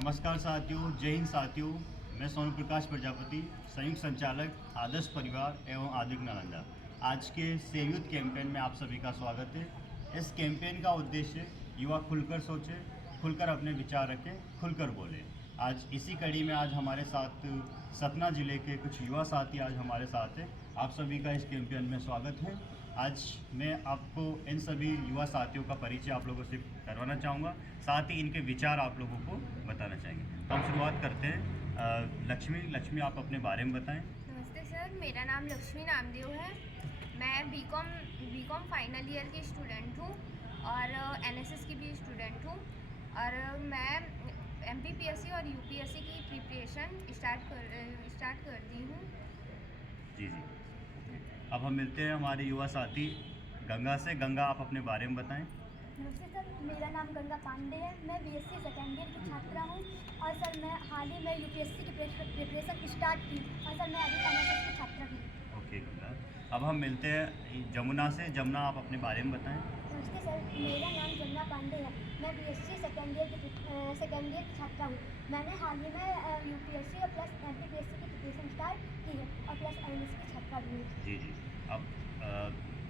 नमस्कार साथियों, जय हिंद साथियों। मैं सोनू प्रकाश प्रजापति, संयुक्त संचालक आदर्श परिवार एवं आदिक नालंदा। आज के सेव यूथ कैंपेन में आप सभी का स्वागत है। इस कैंपेन का उद्देश्य युवा खुलकर सोचें, खुलकर अपने विचार रखें, खुलकर बोलें। आज इसी कड़ी में आज हमारे साथ सतना जिले के कुछ युवा साथी आज हमारे साथ हैं। आप सभी का इस कैंपेन में स्वागत है। आज मैं आपको इन सभी युवा साथियों का परिचय आप लोगों से करवाना चाहूँगा, साथ ही इनके विचार आप लोगों को बताना चाहेंगे। तो हम शुरुआत करते हैं। लक्ष्मी, आप अपने बारे में बताएं। नमस्ते सर, मेरा नाम लक्ष्मी नामदेव है। मैं बीकॉम फाइनल ईयर की स्टूडेंट हूँ और एनएसएस की भी स्टूडेंट हूँ और मैं एमपीपीएससी और यूपीएससी की प्रिपरेशन स्टार्ट कर दी हूँ। जी। अब हम मिलते हैं हमारे युवा साथी गंगा से। गंगा, आप अपने बारे में बताएं। नमस्ते सर, मेरा नाम गंगा पांडे है। मैं बीएससी सेकेंड ईयर की छात्रा हूँ और सर मैं हाल ही में यूपीएससी की प्रिपरेशन स्टार्ट की और सर मैं अभी एनएसएस की छात्रा भी हूँ। ओके गंगा, अब हम मिलते हैं जमुना से। जमुना, आप अपने बारे में बताएं। नमस्ते सर, मेरा नाम जमुना पांडे है। मैं बीएससी सेकेंड ईयर की छात्रा हूँ। मैंने हाल ही में यूपीएससी और प्लस एमपीपीएससी की प्रिपरेशन स्टार्ट की है और प्लस एनएसएस की छात्रा भी हूँ। जी। अब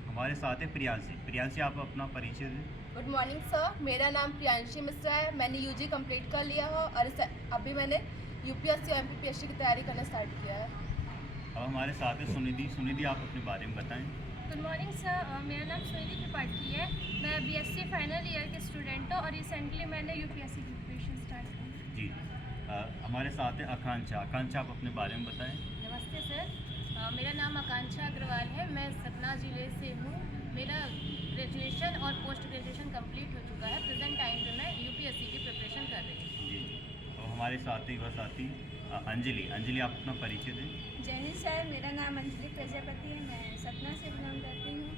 हमारे साथ है प्रियांशी, आप अपना परिचय दें। गुड मॉर्निंग सर, मेरा नाम प्रियांशी मिश्रा है। मैंने यूजी कंप्लीट कर लिया है और अभी मैंने यूपीएससी और एमपीपीएससी की तैयारी करना स्टार्ट किया है। अब हमारे साथ है सुनिधि, आप अपने बारे में बताएं। गुड मॉर्निंग सर, मेरा नाम सुनिधि त्रिपाठी है। मैं बीएससी फाइनल ईयर के स्टूडेंट हूँ और रिसेंटली मैंने यूपीएससी की प्रिपरेशन स्टार्ट की। जी। हमारे साथ है आकांक्षा, आप अपने बारे में बताएं। नमस्ते सर, मेरा नाम आकांक्षा अग्रवाल है। मैं सतना ज़िले से हूँ। मेरा ग्रेजुएशन और पोस्ट ग्रेजुएशन कंप्लीट हो चुका है। प्रेजेंट टाइम पे मैं यूपीएससी की प्रिपरेशन कर रही हूँ। जी। और हमारे साथ ही युवा साथी अंजलि, आप अपना परिचय दें। जय हिंद सर, मेरा नाम अंजलि प्रजापति है। मैं सतना से बिलोंग करती हूँ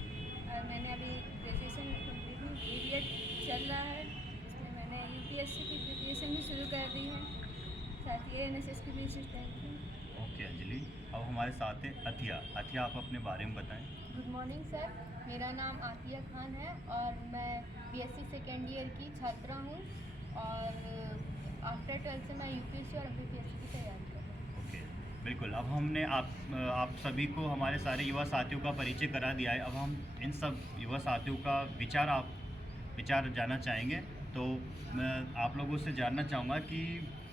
और मैंने अभी ग्रेजुएशन कंप्लीट में बीएड चल रहा है। इसमें मैंने यूपीएससी की प्रिपरेशन भी शुरू कर दी है, साथ ही एनएसएस की भी स्टूडेंट हूँ। ओके अंजलि, अब हमारे साथ है अथिया, आप अपने बारे में बताएं। गुड मॉर्निंग सर, मेरा नाम आतिया खान है और मैं बीएससी सेकेंड ईयर की छात्रा हूँ और आफ्टर 12th से मैं यूपीएससी और एमपीपीएससी की तैयारी कर रही हूँ। ओके, बिल्कुल। अब हमने आप सभी को हमारे सारे युवा साथियों का परिचय करा दिया है। अब हम इन सब युवा साथियों का विचार जानना चाहेंगे। तो मैं आप लोगों से जानना चाहूँगा कि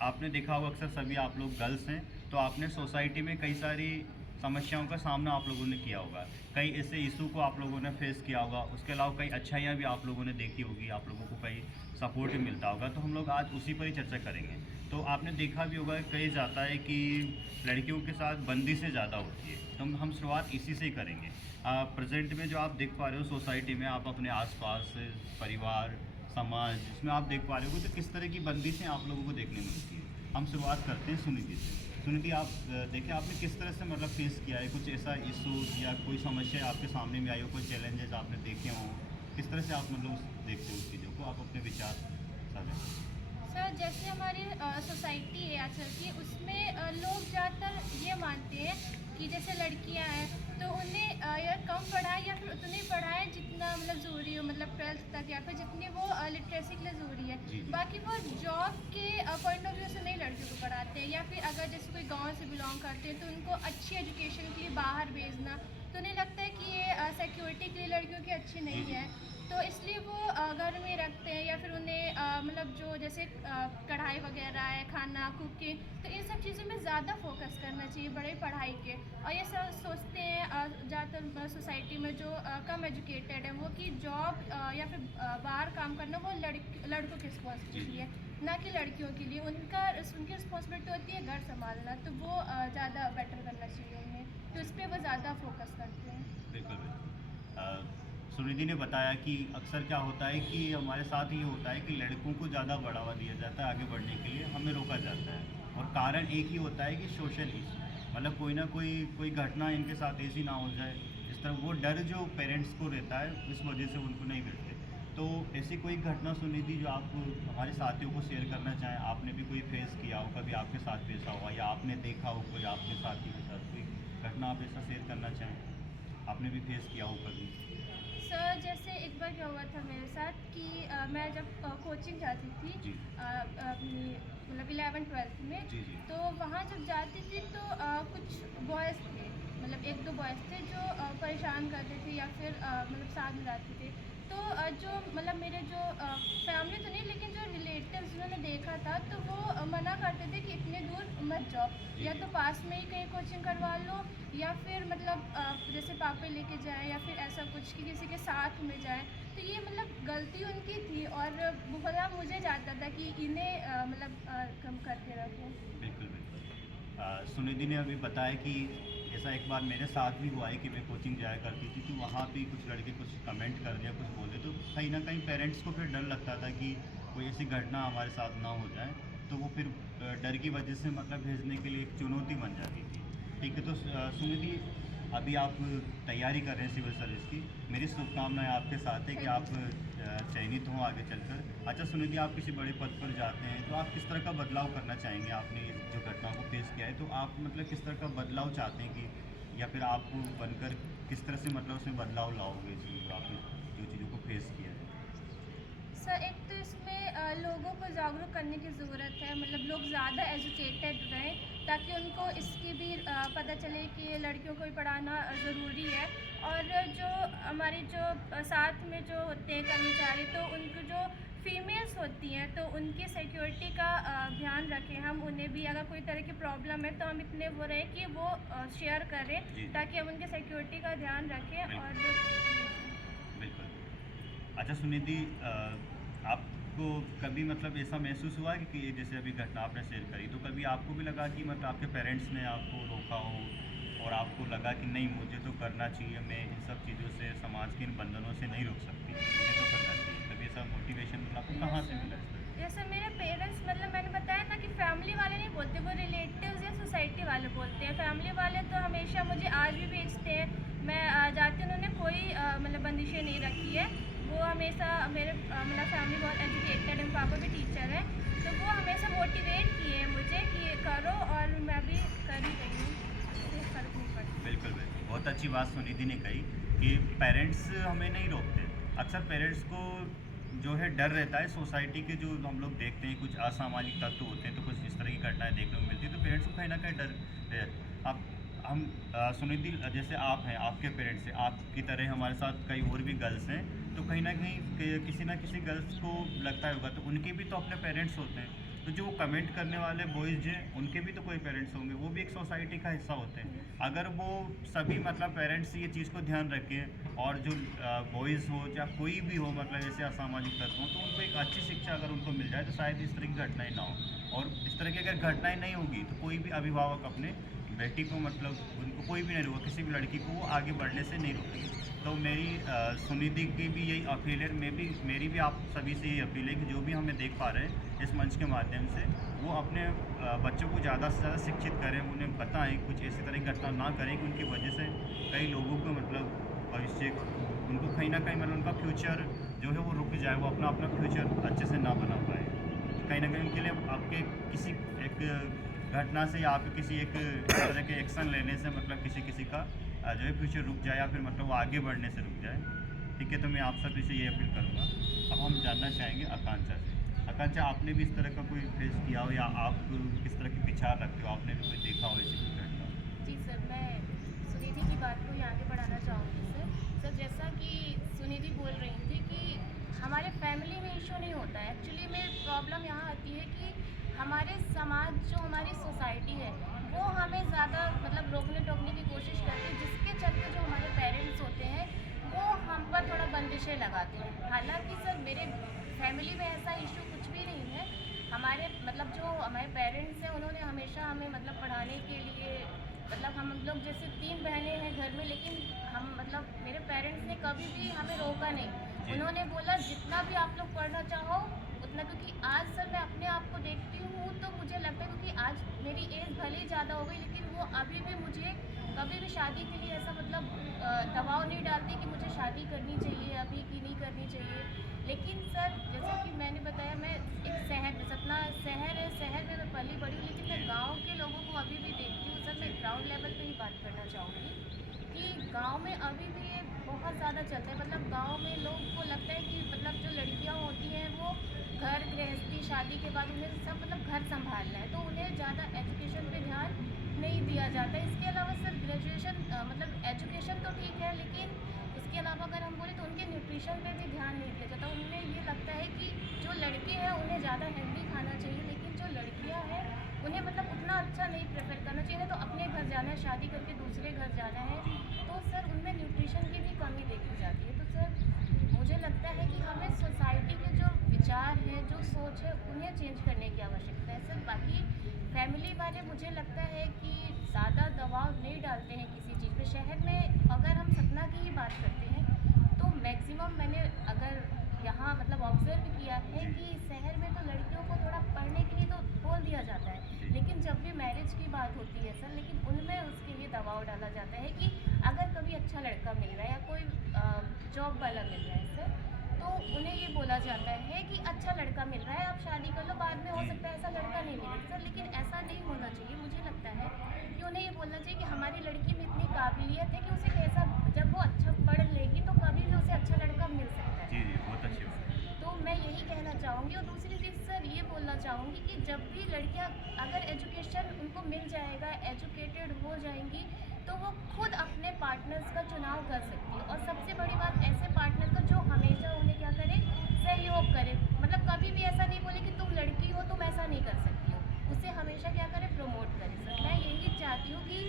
आपने देखा होगा अक्सर सभी आप लोग गर्ल्स हैं, तो आपने सोसाइटी में कई सारी समस्याओं का सामना आप लोगों ने किया होगा, कई ऐसे इशू को आप लोगों ने फेस किया होगा। उसके अलावा कई अच्छाइयाँ भी आप लोगों ने देखी होगी, आप लोगों को कई सपोर्ट भी मिलता होगा। तो हम लोग आज उसी पर ही चर्चा करेंगे। तो आपने देखा भी होगा, कही जाता है कि लड़कियों के साथ बंदी से ज़्यादा होती है। तो हम शुरुआत इसी से ही करेंगे। प्रेजेंट में जो आप देख पा रहे हो सोसाइटी में, आप अपने आसपास परिवार समाज इसमें आप देख पा रहे हो तो किस तरह की बंदिशें आप लोगों को देखने में मिलती है। हम शुरुआत करते हैं सुनिधि से। सुनिधि, आप देखिए आपने किस तरह से मतलब फेस किया है, कुछ ऐसा इशू या कोई समस्या आपके सामने में आई हो, कोई चैलेंजेस आपने देखे हों, किस तरह से आप मतलब देखते हो उस चीज़ों को, आप अपने विचार साझा। सर, जैसे हमारी सोसाइटी है आजकल की, उसमें लोग ज़्यादातर ये मानते हैं कि जैसे लड़कियां हैं तो उन्हें या कम पढ़ाए या फिर उतनी पढ़ाए जितना मतलब ज़रूरी हो, मतलब 12th तक या फिर जितनी वो लिटरेसी के लिए ज़रूरी है। बाकी वो जॉब के पॉइंट ऑफ व्यू से नहीं लड़कियों को पढ़ाते हैं, या फिर अगर जैसे कोई गांव से बिलोंग करते हैं तो उनको अच्छी एजुकेशन के लिए बाहर भेजना, तो उन्हें लगता है कि ये सिक्योरिटी के लिए लड़कियों की अच्छी नहीं है, तो इसलिए वो घर में रखते हैं। या फिर उन्हें मतलब जो जैसे कढ़ाई वगैरह है, खाना, कुकिंग, तो इन सब चीज़ों में ज़्यादा फोकस करना चाहिए बड़े पढ़ाई के। और ये सब सोचते हैं ज़्यादातर सोसाइटी में जो कम एजुकेटेड है वो कि जॉब या फिर बाहर काम करना वो लड़कों की रिस्पॉन्सिबिलिटी है, ना कि लड़कियों के लिए। उनकी रिस्पॉन्सिबिलिटी होती है घर संभालना, तो वो ज़्यादा बेटर करना चाहिए उन्हें, तो उस पर वो ज़्यादा फोकस करते हैं। बिल्कुल। सुनिधि ने बताया कि अक्सर क्या होता है कि हमारे साथ ये होता है कि लड़कों को ज़्यादा बढ़ावा दिया जाता है, आगे बढ़ने के लिए हमें रोका जाता है, और कारण एक ही होता है कि सोशल इशू, मतलब कोई ना कोई घटना इनके साथ ऐसी ना हो जाए, इस तरह वो डर जो पेरेंट्स को रहता है इस वजह से उनको नहीं करते। तो ऐसी कोई घटना सुनिधि जो आप हमारे साथियों को शेयर करना चाहें, आपने भी कोई फेस किया हो, कभी आपके साथ पेश हुआ या आपने देखा हो कोई आपके साथी के साथ कोई घटना आप ऐसा शेयर करना चाहें, आपने भी फेस किया हो कभी? सर, जैसे एक बार क्या हुआ था मेरे साथ कि मैं जब कोचिंग जाती थी अपनी मतलब 11th-12th में। जी जी। तो वहाँ जब जाती थी तो कुछ बॉयज़ थे, मतलब 1-2 बॉयज़ थे जो परेशान करते थे या फिर मतलब साथ में जाते थे। तो जो मतलब मेरे जो फैमिली तो नहीं, लेकिन जो रिलेटिव्स उन्होंने देखा था तो वो मना करते थे कि इतने दूर मत जाओ, या तो पास में ही कहीं कोचिंग करवा लो, या फिर मतलब जैसे पापा लेके जाएं, या फिर ऐसा कुछ कि किसी के साथ में जाएं। तो ये मतलब गलती उनकी थी, और बोला मुझे जाता था कि इन्हें मतलब कम करके रखो। बिल्कुल बिल्कुल। सुनिधि ने अभी बताया कि ऐसा एक बार मेरे साथ भी हुआ है कि मैं कोचिंग जाया करती थी, तो वहाँ भी कुछ लड़के कुछ कमेंट कर दिया, कुछ बोल दिया, तो कहीं ना कहीं पेरेंट्स को फिर डर लगता था कि कोई ऐसी घटना हमारे साथ ना हो जाए, तो वो फिर डर की वजह से मतलब भेजने के लिए एक चुनौती बन जाती थी। ठीक है, तो सुनिधि अभी आप तैयारी कर रहे हैं सिविल सर्विस की, मेरी शुभकामनाएं आपके साथ है कि आप चयनित हों आगे चलकर। अच्छा सुनिधि, आप किसी बड़े पद पर जाते हैं तो आप किस तरह का बदलाव करना चाहेंगे? आपने जो घटना को फेस किया है, तो आप मतलब किस तरह का बदलाव चाहते हैं कि, या फिर आप बनकर किस तरह से मतलब उसमें बदलाव लाओगे जो आपने जो चीज़ों को फेस किया है? सर, एक तो इसमें लोगों को जागरूक करने की ज़रूरत है, मतलब लोग ज़्यादा एजुकेटेड रहें ताकि उनको इसकी भी पता चले कि लड़कियों को भी पढ़ाना ज़रूरी है। और जो हमारी जो साथ में जो होते हैं कर्मचारी, तो उनको जो फीमेल्स होती हैं तो उनकी सिक्योरिटी का ध्यान रखें हम, उन्हें भी अगर कोई तरह की प्रॉब्लम है तो हम इतने वो रहें कि वो शेयर करें, ताकि हम उनके सिक्योरिटी का ध्यान रखें। और बिल्कुल। अच्छा सुनिधि, आपको कभी मतलब ऐसा महसूस हुआ है कि जैसे अभी घटना आपने शेयर करी, तो कभी आपको भी लगा कि मतलब आपके पेरेंट्स ने आपको रोका हो और आपको लगा कि नहीं मुझे तो करना चाहिए, मैं इन सब चीज़ों से, समाज के इन बंधनों से नहीं रोक सकती, मुझे तो करना चाहिए, कभी ऐसा मोटिवेशन मतलब आपको कहाँ से मिला? जैसे मेरे पेरेंट्स, मतलब मैंने बताया ना कि फैमिली वाले नहीं बोलते, वो रिलेटिव्स या सोसाइटी वाले बोलते हैं। फैमिली वाले तो हमेशा मुझे आज भी भेजते हैं, मैं जाती हूँ, उन्होंने कोई मतलब बंदिशें नहीं रखी है। वो हमेशा मेरे मतलब फैमिली बहुत एजुकेटेड है, पापा भी टीचर है, तो वो हमेशा मोटिवेट किए हैं मुझे कि करो, और मैं भी कर ही रही हूँ, कोई फ़र्क नहीं पड़ता। बिल्कुल बिल्कुल, बहुत अच्छी बात सुनिधि ने कही कि पेरेंट्स हमें नहीं रोकते। अक्सर पेरेंट्स को जो है डर रहता है, सोसाइटी के जो हम लोग देखते हैं कुछ असामाजिक तत्व होते हैं, तो कुछ इस तरह की घटनाएं देखने को मिलती है, तो पेरेंट्स को कहीं ना कहीं डर रहता। अब हम सुनिधि, जैसे आप हैं, आपके पेरेंट्स हैं, आपकी तरह हमारे साथ कई और भी गर्ल्स हैं, तो कहीं ना कहीं किसी ना किसी गर्ल्स को लगता होगा, तो उनके भी तो अपने पेरेंट्स होते हैं, तो जो कमेंट करने वाले बॉयज़ हैं उनके भी तो कोई पेरेंट्स होंगे, वो भी एक सोसाइटी का हिस्सा होते हैं। अगर वो सभी मतलब पेरेंट्स ये चीज़ को ध्यान रखें, और जो बॉयज़ हो या कोई भी हो मतलब ऐसे असामाजिक तत्व हो, तो उनको एक अच्छी शिक्षा अगर उनको मिल जाए तो शायद इस तरह की घटनाएं ना हो। और इस तरह की अगर घटनाएं नहीं होगी तो कोई भी अभिभावक अपने बेटी को मतलब उनको कोई भी नहीं रोका, किसी भी लड़की को वो आगे बढ़ने से नहीं रोकेगी। तो मेरी सुनिधि की भी यही अपील है, मेरी भी आप सभी से यही अपील है कि जो भी हमें देख पा रहे हैं इस मंच के माध्यम से, वो अपने बच्चों को ज़्यादा से ज़्यादा शिक्षित करें, उन्हें बताएं, कुछ ऐसी तरह की घटना ना करें कि उनकी वजह से कई लोगों को मतलब भविष्य उनको कहीं ना कहीं मतलब उनका फ्यूचर जो है वो रुक जाए, वो अपना फ्यूचर अच्छे से ना बना पाए। कहीं ना कहीं उनके लिए आपके किसी एक घटना से या आपके किसी एक तरह के एक्शन लेने से मतलब किसी का जो है फ्यूचर रुक जाए, या फिर मतलब वो आगे बढ़ने से रुक जाए। ठीक है, तो मैं आप सभी से ये अपील करूँगा। अब हम जानना चाहेंगे आकांक्षा से। आकांक्षा, आपने भी इस तरह का कोई फेस किया हो, या आप किस तरह के विचार रखते हो, आपने भी कोई देखा हो ऐसी कोई घटना? जी सर, मैं सुनिधि की बात को ही आगे बढ़ाना चाहूँगी सर। जैसा कि सुनिधि बोल रही थी कि हमारे फैमिली में इशू नहीं होता है, एक्चुअली में प्रॉब्लम यहाँ आती है कि हमारे समाज, जो हमारी सोसाइटी है, वो हमें ज़्यादा मतलब रोकने टोकने की कोशिश करती है, जिसके चलते जो हमारे पेरेंट्स होते हैं वो हम पर थोड़ा बंदिशें लगाते हैं। हालांकि सर मेरे फैमिली में ऐसा इशू कुछ भी नहीं है। हमारे मतलब जो हमारे पेरेंट्स हैं उन्होंने हमेशा हमें मतलब पढ़ाने के लिए, मतलब हम लोग जैसे 3 बहनें हैं घर में, लेकिन हम मतलब मेरे पेरेंट्स ने कभी भी हमें रोका नहीं। उन्होंने बोला जितना भी आप लोग पढ़ना चाहो उतना, क्योंकि आज सर मैं अपने आप को देखती हूँ तो मुझे लगता है, क्योंकि आज मेरी एज भले ही ज़्यादा हो गई, लेकिन वो अभी भी मुझे कभी भी शादी के लिए ऐसा मतलब दबाव नहीं डालती कि मुझे शादी करनी चाहिए अभी कि नहीं करनी चाहिए। लेकिन सर जैसा कि मैंने बताया, मैं एक सतना शहर में मैं पली बड़ी हूँ, लेकिन मैं गाँव के लोगों को अभी भी देखती हूँ सर। मैं ग्राउंड लेवल पे ही बात करना चाहूँगी कि गांव में अभी भी ये बहुत ज़्यादा चलता है। मतलब गांव में लोग को लगता है कि मतलब जो लड़कियां होती हैं वो घर गृहस्थी शादी के बाद उन्हें सब मतलब घर संभालना है, तो उन्हें ज़्यादा एजुकेशन पे ध्यान नहीं दिया जाता। इसके अलावा सर ग्रेजुएशन मतलब एजुकेशन तो ठीक है, लेकिन इसके अलावा अगर हम बोले तो उनके न्यूट्रिशन पे भी ध्यान नहीं दिया जाता। उन्हें ये लगता है कि जो लड़के हैं उन्हें ज़्यादा हेल्दी खाना चाहिए, लेकिन जो लड़कियां हैं उन्हें मतलब उतना अच्छा नहीं प्रेफर करना चाहिए। तो अपने घर जाना है, शादी करके दूसरे घर जाना है, तो सर उनमें न्यूट्रिशन की भी कमी देखी जाती है। तो सर मुझे लगता है कि हमें सोसाइटी के जो विचार हैं, जो सोच है, उन्हें चेंज करने की आवश्यकता है सर। बाकी फैमिली वाले मुझे लगता है कि ज़्यादा दबाव नहीं डालते हैं किसी चीज़ पे। शहर में अगर हम सतना की ही बात करते हैं तो मैक्सिमम मैंने अगर यहाँ मतलब ऑब्जर्व किया है कि शहर में तो लड़कियों को थोड़ा पढ़ने के लिए तो बोल दिया जाता है, लेकिन जब भी मैरिज की बात होती है सर, लेकिन उनमें उसके लिए दबाव डाला जाता है कि अगर कभी अच्छा लड़का मिल रहा है या कोई जॉब वाला मिल रहा है सर, तो उन्हें ये बोला जाता है कि अच्छा लड़का मिल रहा है, आप शादी कर लो, बाद में हो सकता है ऐसा लड़का नहीं मिले सर। लेकिन ऐसा नहीं होना चाहिए। मुझे लगता है कि उन्हें ये बोलना चाहिए कि हमारी लड़की में इतनी काबिलियत है कि उसे कैसा, जब वो अच्छा पढ़ लेगी तो कभी भी उसे अच्छा लड़का मिल सकता है। जी जी, बहुत अच्छी बात। तो मैं यही कहना चाहूँगी। और दूसरी चीज़ सर ये बोलना चाहूँगी कि जब भी लड़कियाँ अगर एजुकेशन उनको मिल जाएगा, एजुकेटेड हो जाएंगी, तो वो खुद अपने पार्टनर्स का चुनाव कर सकती है। और सबसे बड़ी बात ऐसे पार्टनर का जो हमेशा उन्हें क्या करे, सहयोग करे। मतलब कभी भी ऐसा नहीं बोले कि तुम लड़की हो तुम ऐसा नहीं कर सकती हो, उसे हमेशा क्या करे, प्रमोट करे सर। मैं यही चाहती हूँ कि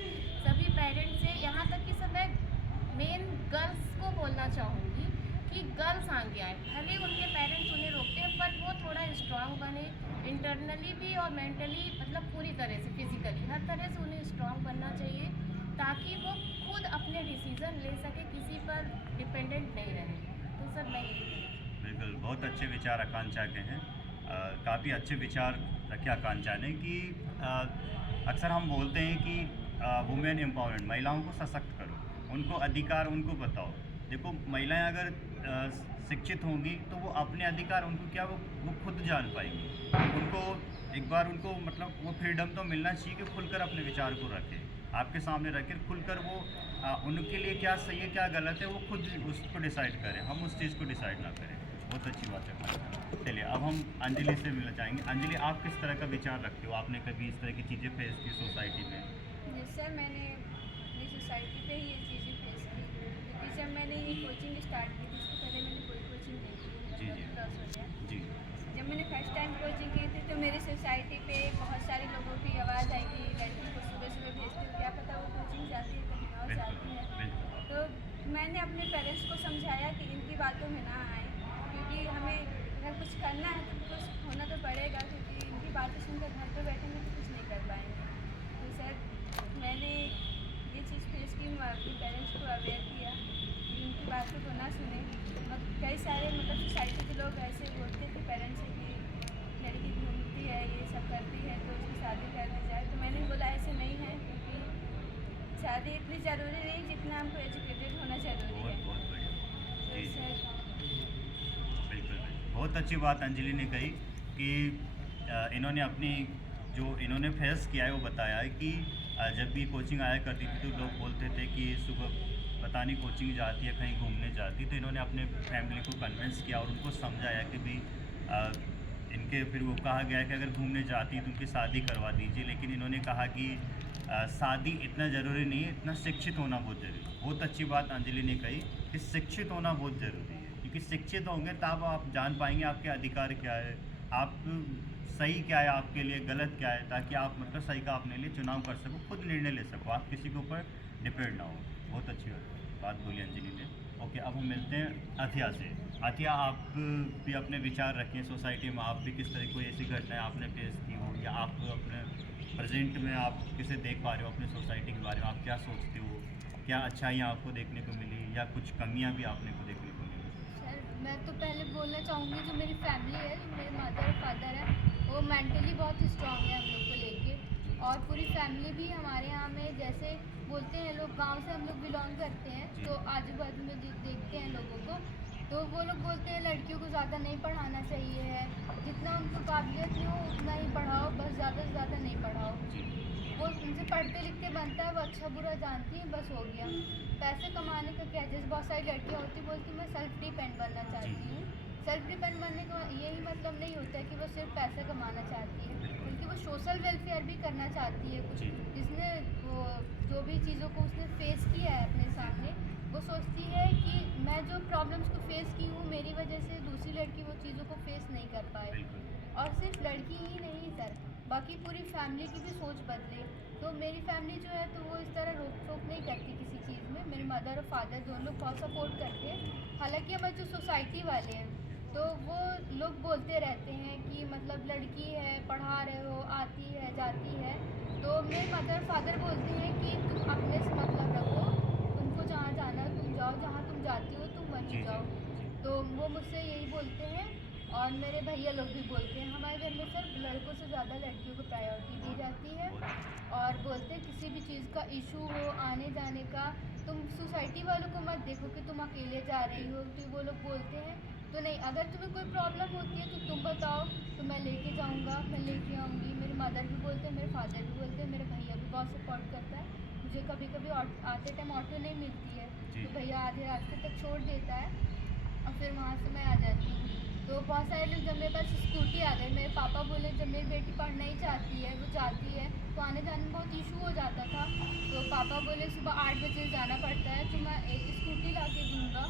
सभी पेरेंट्स से, यहाँ तक कि सर मैं मेन गर्ल्स को बोलना चाहूँगी कि गर्ल्स आगे आए। भले उनके पेरेंट्स उन्हें रोकते हैं, बट वो थोड़ा स्ट्रांग बने, इंटरनली भी और मेंटली, मतलब पूरी तरह से, फिजिकली हर तरह से उन्हें स्ट्रांग बनना चाहिए, ताकि वो खुद अपने डिसीज़न ले सके, किसी पर डिपेंडेंट नहीं रहे। तो सर मैं यही बिल्कुल, बहुत अच्छे विचार आकांक्षा के हैं। काफ़ी अच्छे विचार रखे आकांक्षा ने कि अक्सर हम बोलते हैं कि वुमेन एम्पावरमेंट, महिलाओं को सशक्त करो, उनको अधिकार उनको बताओ। देखो, महिलाएं अगर शिक्षित होंगी तो वो अपने अधिकार उनको क्या वो खुद जान पाएंगी। उनको एक बार उनको मतलब वो फ्रीडम तो मिलना चाहिए कि खुलकर अपने विचार को रखें, आपके सामने रखें, खुलकर वो उनके लिए क्या सही है क्या गलत है वो खुद उसको डिसाइड करें, हम उस चीज़ को डिसाइड ना करें। बहुत अच्छी बात है। चलिए अब हम अंजलि से मिलना चाहेंगे। अंजलि, आप किस तरह का विचार रखते हो? आपने कभी इस तरह की चीज़ें फेस की सोसाइटी में? जी सर, मैंने अपनी सोसाइटी पे ही ये चीज़ें फेस की, क्योंकि जब मैंने ये कोचिंग स्टार्ट की थी उससे पहले मैंने कोई कोचिंग नहीं की, जी, जी। लॉस हो गया। जी जब मैंने फर्स्ट टाइम कोचिंग की थी तो मेरी सोसाइटी पे बहुत सारे लोगों की आवाज़ आई कि लड़की को सुबह सुबह भेजते हो, क्या पता वो कोचिंग जाती है कहीं और जाती है। बिल्कुल। तो मैंने अपने पेरेंट्स को समझाया कि इनकी बातों में ना आए, क्योंकि हमें अगर कुछ करना है तो कुछ होना तो पड़ेगा, क्योंकि इनकी बातें सुनकर घर पर बैठेंगे तो कुछ नहीं कर पाएंगे। तो सर मैंने ये चीज़ फेस की, मैं अपने पेरेंट्स को अवेयर किया कि उनकी बातों को ना सुने। कई सारे मतलब सोसाइटी के लोग ऐसे बोलते थे पेरेंट्स से कि लड़की घूमती है, ये सब करती है तो उसकी शादी कर दी जाए। तो मैंने बोला ऐसे नहीं है, क्योंकि शादी इतनी ज़रूरी नहीं जितना हमको एजुकेटेड होना ज़रूरी है। बहुत बढ़िया। तो जी जी, सर बिल्कुल। बहुत अच्छी बात अंजलि ने कही कि इन्होंने अपनी जो इन्होंने फेस किया है वो बताया है कि जब भी कोचिंग आया करती थी तो लोग बोलते थे कि सुबह पता नहीं कोचिंग जाती है, कहीं घूमने जाती, तो इन्होंने अपने फैमिली को कन्विंस किया और उनको समझाया कि भी इनके फिर वो कहा गया कि अगर घूमने जाती है तो उनकी शादी करवा दीजिए। लेकिन इन्होंने कहा कि शादी इतना ज़रूरी नहीं है, इतना शिक्षित होना बहुत ज़रूरी है। बहुत अच्छी बात अंजलि ने कही कि शिक्षित होना बहुत ज़रूरी है, क्योंकि शिक्षित होंगे तब आप जान पाएंगे आपके अधिकार क्या है, आप सही क्या है आपके लिए, गलत क्या है, ताकि आप मतलब सही का अपने लिए चुनाव कर सको, खुद निर्णय ले सको, आप किसी के ऊपर डिपेंड ना हो। बहुत अच्छी बात बोली अंजलि ने। ओके, अब हम मिलते हैं अथिया से। अथिया, आप भी अपने विचार रखें सोसाइटी में, आप भी किस तरह कोई ऐसी घटनाएं आपने फेस की हो या आप अपने प्रेजेंट में आप किसे देख पा रहे हो अपने सोसाइटी के बारे में, आप क्या सोचते हो, क्या अच्छाइयाँ आपको देखने को मिली या कुछ कमियाँ भी आपने को देखने को मिली? सर मैं तो पहले बोलना चाहूँगी जो मेरी फैमिली है, जो मेरे मदर और फादर है, वो मेंटली बहुत स्ट्रांग है हम लोग को लेके, और पूरी फैमिली भी हमारे यहाँ में, जैसे बोलते हैं लोग, गांव से हम लोग बिलोंग करते हैं, तो आजू बाजू में देखते हैं लोगों को, तो वो लोग बोलते हैं लड़कियों को ज़्यादा नहीं पढ़ाना चाहिए है, जितना उनको काबिलियत हो उतना ही पढ़ाओ, बस ज़्यादा से ज़्यादा नहीं पढ़ाओ। वो उनसे पढ़ते लिखते बनता है, वो अच्छा बुरा जानती है, बस हो गया। पैसे कमाने का क्या, जैसे बहुत सारी लड़कियाँ होती बोलती मैं सेल्फ डिपेंड बनना चाहती हूँ, सेल्फ डिपेंड बनने का यही मतलब नहीं होता है कि वो सिर्फ पैसे कमाना चाहती है, बल्कि वो सोशल वेलफेयर भी करना चाहती है कुछ। जी। जिसने वो जो भी चीज़ों को उसने फेस किया है अपने सामने, वो सोचती है कि मैं जो प्रॉब्लम्स को फेस की हूँ, मेरी वजह से दूसरी लड़की वो चीज़ों को फेस नहीं कर पाए। बिल्कुल। और सिर्फ लड़की ही नहीं सर, बाकी पूरी फैमिली की भी सोच बदले। तो मेरी फैमिली जो है तो वो इस तरह रोक टोक नहीं करती किसी चीज़ में। मेरे मदर और फादर दोनों लोग बहुत सपोर्ट करते हैं। हालांकि हमारे जो सोसाइटी वाले हैं तो वो लोग बोलते रहते हैं कि मतलब लड़की है, पढ़ा रहे हो, आती है जाती है। तो मेरे मदर फादर बोलते हैं कि तुम अपने से मतलब रखो, तुमको जहाँ जाना है तुम जाओ, जहाँ तुम जाती हो तुम वहीं जी, जाओ। जी। तो वो मुझसे यही बोलते हैं और मेरे भैया लोग भी बोलते हैं। हमारे घर में सर लड़कों से ज़्यादा लड़कियों को प्रायोरिटी दी जाती है। और बोलते हैं किसी भी चीज़ का इशू हो आने जाने का, तुम सोसाइटी वालों को मत देखो कि तुम अकेले जा रही हो। तो वो लोग बोलते हैं तो नहीं, अगर तुम्हें कोई प्रॉब्लम होती है तो तुम बताओ, तो मैं लेके जाऊंगा, मैं लेके आऊँगी। मेरे मदर भी बोलते हैं, मेरे फादर भी बोलते हैं, मेरा भैया भी बहुत सपोर्ट करता है। मुझे कभी कभी आते टाइम ऑटो नहीं मिलती है जी। तो भैया आधे रास्ते तक छोड़ देता है और फिर वहाँ से मैं आ जाती हूँ। तो बहुत सारे लोग, जब मेरे पास स्कूटी आ गई, मेरे पापा बोले जब मेरी बेटी पढ़ना ही चाहती है, वो जाती है, तो आने जाने में बहुत इशू हो जाता था। तो पापा बोले सुबह 8 बजे जाना पड़ता है, तो मैं एक स्कूटी ला के दूँगा।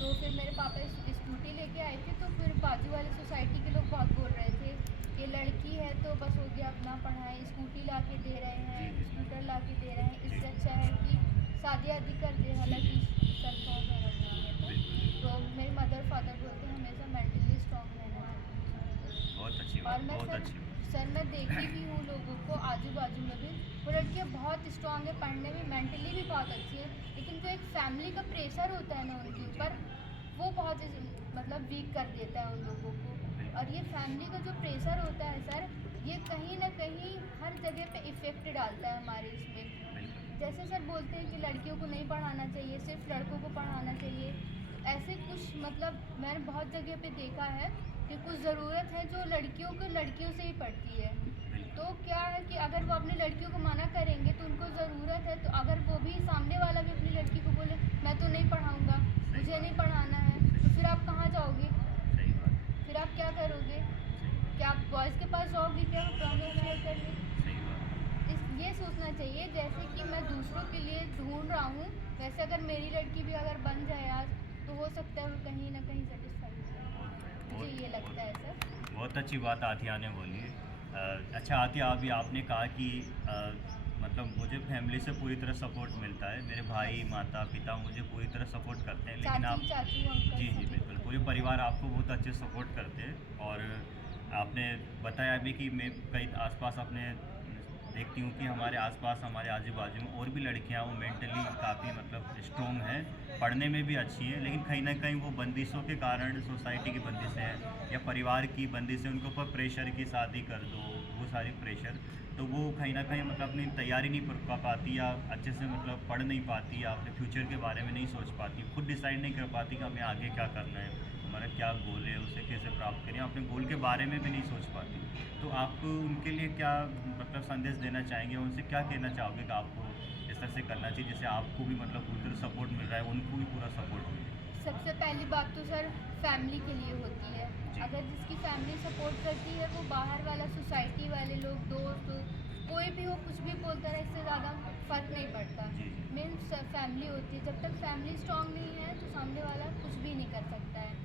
तो फिर मेरे पापा स्कूटी लेके आए थे। तो फिर बाजू वाले सोसाइटी के लोग बहुत बोल रहे थे कि लड़की है तो बस हो गया अपना पढ़ाएं, स्कूटी ला के दे रहे हैं, स्कूटर ला के दे रहे हैं, इससे अच्छा है कि शादी आदि कर दे। हालांकि सर बहुत ज़्यादा नहीं है। तो मेरे मदर फादर बोलते हैं हमेशा मेंटली स्ट्रॉन्ग रहना चाहिए। बहुत अच्छी और बात, मैं बहुत सर अच्छी बात। सर मैं देखी भी हूँ लोगों को आजू बाजू में भी, वो लड़कियाँ बहुत स्ट्रांग है, पढ़ने में मेंटली भी बहुत अच्छी है, लेकिन जो एक फैमिली का प्रेशर होता है ना उनके ऊपर, वो बहुत मतलब वीक कर देता है उन लोगों को। और ये फैमिली का जो प्रेशर होता है सर, ये कहीं ना कहीं हर जगह पे इफ़ेक्ट डालता है हमारे इसमें। जैसे सर बोलते हैं कि लड़कियों को नहीं पढ़ाना चाहिए, सिर्फ लड़कों को पढ़ाना चाहिए। ऐसे कुछ मतलब मैंने बहुत जगह पे देखा है कि कुछ ज़रूरत है जो लड़कियों को लड़कियों से ही पड़ती है। तो क्या है कि अगर वो अपनी लड़कियों को मना करेंगे तो उनको ज़रूरत है, तो अगर वो भी सामने वाला भी अपनी लड़की को बोले मैं तो नहीं पढ़ाऊँगा, मुझे नहीं पढ़ाना है, तो फिर आप कहाँ जाओगे? सही बात, फिर आप क्या करोगे? क्या आप बॉयज़ के पास जाओगे क्या प्रॉब्लम शेयर करने? सही बात। ये सोचना चाहिए जैसे कि मैं दूसरों के लिए ढूंढ रहा हूँ, वैसे अगर मेरी लड़की भी अगर बन जाए आज, तो हो सकता है वो कहीं ना कहीं सेटिस्फाई हो। मुझे ये लगता है सर। बहुत अच्छी बात आतिया ने बोली है। अच्छा आतिया, अभी आपने कहा कि मतलब मुझे फैमिली से पूरी तरह सपोर्ट मिलता है, मेरे भाई माता पिता मुझे पूरी तरह सपोर्ट करते हैं, लेकिन आप चाचू अंकल जी जी सभी। बिल्कुल, पूरे परिवार आपको बहुत अच्छे सपोर्ट करते हैं। और आपने बताया भी कि मैं कई आसपास अपने देखती हूँ कि हमारे आसपास हमारे आजू बाजू में और भी लड़कियाँ वो मेंटली काफ़ी मतलब स्ट्रॉन्ग हैं, पढ़ने में भी अच्छी हैं, लेकिन कहीं ना कहीं वो बंदिशों के कारण, सोसाइटी की बंदिशें हैं या परिवार की बंदिशें, उनके ऊपर प्रेशर की शादी कर दो, वो सारी प्रेशर, तो वो कहीं ना कहीं मतलब अपनी तैयारी नहीं कर पाती या अच्छे से मतलब पढ़ नहीं पाती या अपने फ्यूचर के बारे में नहीं सोच पाती, खुद डिसाइड नहीं कर पाती कि हमें आगे क्या करना है, हमारा क्या गोल है, उसे कैसे प्राप्त करें, अपने गोल के बारे में भी नहीं सोच पाती। तो आप उनके लिए क्या मतलब संदेश देना चाहेंगे, उनसे क्या कहना चाहोगे कि आपको इस तरह से करना चाहिए जिससे आपको भी मतलब पूरी तरह सपोर्ट मिल रहा है, उनको भी पूरा सपोर्ट मिले? सबसे पहली बात तो सर फैमिली के लिए होती है। जी। अगर जिसकी फैमिली सपोर्ट करती है, वो बाहर वाला सोसाइटी वाले लोग, दोस्त, कोई भी हो कुछ भी बोलता रहे, इससे ज़्यादा फ़र्क नहीं पड़ता। जी, जी। मेन फैमिली होती है। जब तक फैमिली स्ट्रांग नहीं है तो सामने वाला कुछ भी नहीं कर सकता है।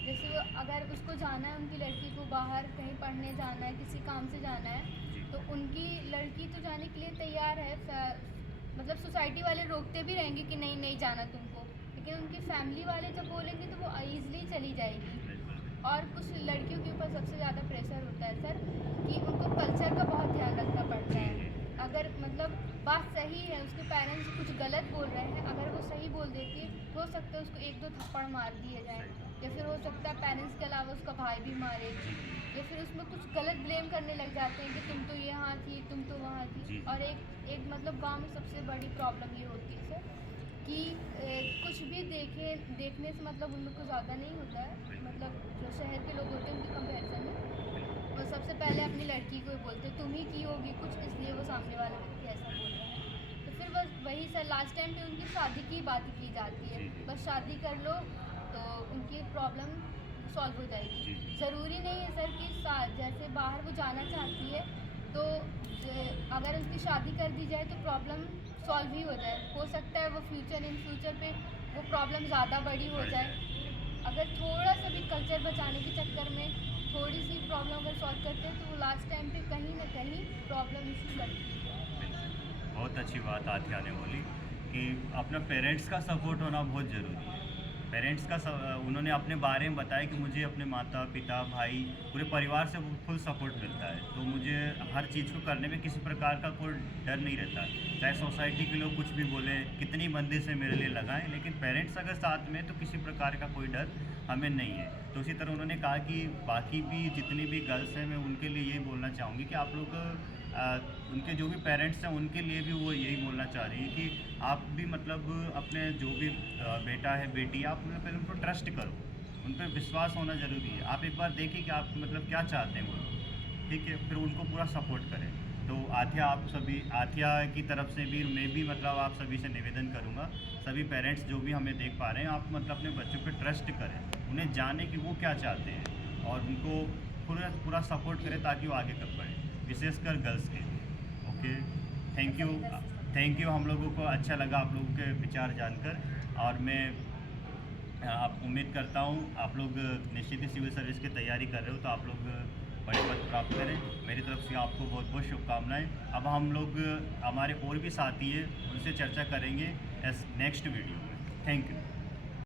जैसे वो अगर उसको जाना है, उनकी लड़की को बाहर कहीं पढ़ने जाना है, किसी काम से जाना है, जी। तो उनकी लड़की तो जाने के लिए तैयार है। मतलब सोसाइटी वाले रोकते भी रहेंगे कि नहीं नहीं जाना तुमको, लेकिन उनकी फैमिली वाले जब बोलेंगे तो वो ईज़िली चली जाएगी। बिल्कुल। और कुछ लड़कियों के ऊपर सबसे ज़्यादा प्रेशर होता है सर कि उनको कल्चर का बहुत ध्यान रखना पड़ता है। अगर मतलब बात सही है, उसके पेरेंट्स कुछ गलत बोल रहे हैं, अगर वो सही बोल देती है, हो सकता है उसको 1-2 थप्पड़ मार दिए जाए, या फिर हो सकता है पेरेंट्स के अलावा उसका भाई भी मारे, या फिर उसमें कुछ गलत ब्लेम करने लग जाते हैं कि तुम तो यहाँ थी, तुम तो वहाँ थी। जी। और एक मतलब गांव में सबसे बड़ी प्रॉब्लम ये होती है सर कि कुछ भी देखने से मतलब उन लोग को ज़्यादा नहीं होता है। मतलब जो शहर के लोग होते हैं उनके कंपैरिजन में वो सबसे पहले अपनी लड़की को ही बोलते तुम ही की होगी कुछ, इसलिए वो सामने वाला व्यक्ति ऐसा बोल रहा है। तो फिर बस वही सर लास्ट टाइम पे उनकी शादी की बात की जाती है, जी, जी। बस शादी कर लो तो उनकी प्रॉब्लम सॉल्व हो जी, जाएगी। जी। ज़रूरी नहीं है सर कि जैसे बाहर वो जाना चाहती है तो अगर उसकी शादी कर दी जाए तो प्रॉब्लम सॉल्व ही हो जाए। हो सकता है वो इन फ्यूचर पे वो प्रॉब्लम ज़्यादा बड़ी हो जाए। अगर थोड़ा सा भी कल्चर बचाने के चक्कर में थोड़ी सी प्रॉब्लम अगर सॉल्व करते हैं तो वो लास्ट टाइम पे कहीं ना कहीं प्रॉब्लम इशू करती है। बिल्कुल, बहुत अच्छी बात आथिया ने बोली कि अपना पेरेंट्स का सपोर्ट होना बहुत ज़रूरी है। पेरेंट्स का उन्होंने अपने बारे में बताया कि मुझे अपने माता पिता भाई पूरे परिवार से फुल सपोर्ट मिलता है, तो मुझे हर चीज़ को करने में किसी प्रकार का कोई डर नहीं रहता। चाहे सोसाइटी के लोग कुछ भी बोले, कितनी बंदी से मेरे लिए लगाएं, लेकिन पेरेंट्स अगर साथ में तो किसी प्रकार का कोई डर हमें नहीं है। तो इसी तरह उन्होंने कहा कि बाकी भी जितनी भी गर्ल्स हैं, मैं उनके लिए यही बोलना चाहूँगी कि आप लोग उनके जो भी पेरेंट्स हैं उनके लिए भी वो यही बोलना चाह रही है कि आप भी मतलब अपने जो भी बेटा है बेटी है, आप पहले उनको ट्रस्ट करो, उन पर विश्वास होना ज़रूरी है। आप एक बार देखिए कि आप मतलब क्या चाहते हैं वो लोग, ठीक है, फिर उनको पूरा सपोर्ट करें। तो आथिया की तरफ से भी मैं भी मतलब आप सभी से निवेदन करूँगा, सभी पेरेंट्स जो भी हमें देख पा रहे हैं, आप मतलब अपने बच्चों पे ट्रस्ट करें, उन्हें जाने कि वो क्या चाहते हैं और उनको पूरा सपोर्ट करें ताकि वो आगे कर पाए, विशेषकर गर्ल्स के लिए। Okay, thank you. हम लोगों को अच्छा लगा आप लोगों के विचार जानकर, और मैं आप उम्मीद करता हूँ आप लोग निश्चित ही सिविल सर्विस की तैयारी कर रहे हो तो आप लोग बड़े पद प्राप्त करें। मेरी तरफ से आपको बहुत बहुत शुभकामनाएं। अब हम लोग हमारे और भी साथी हैं, उनसे चर्चा करेंगे नेक्स्ट वीडियो में। Thank you.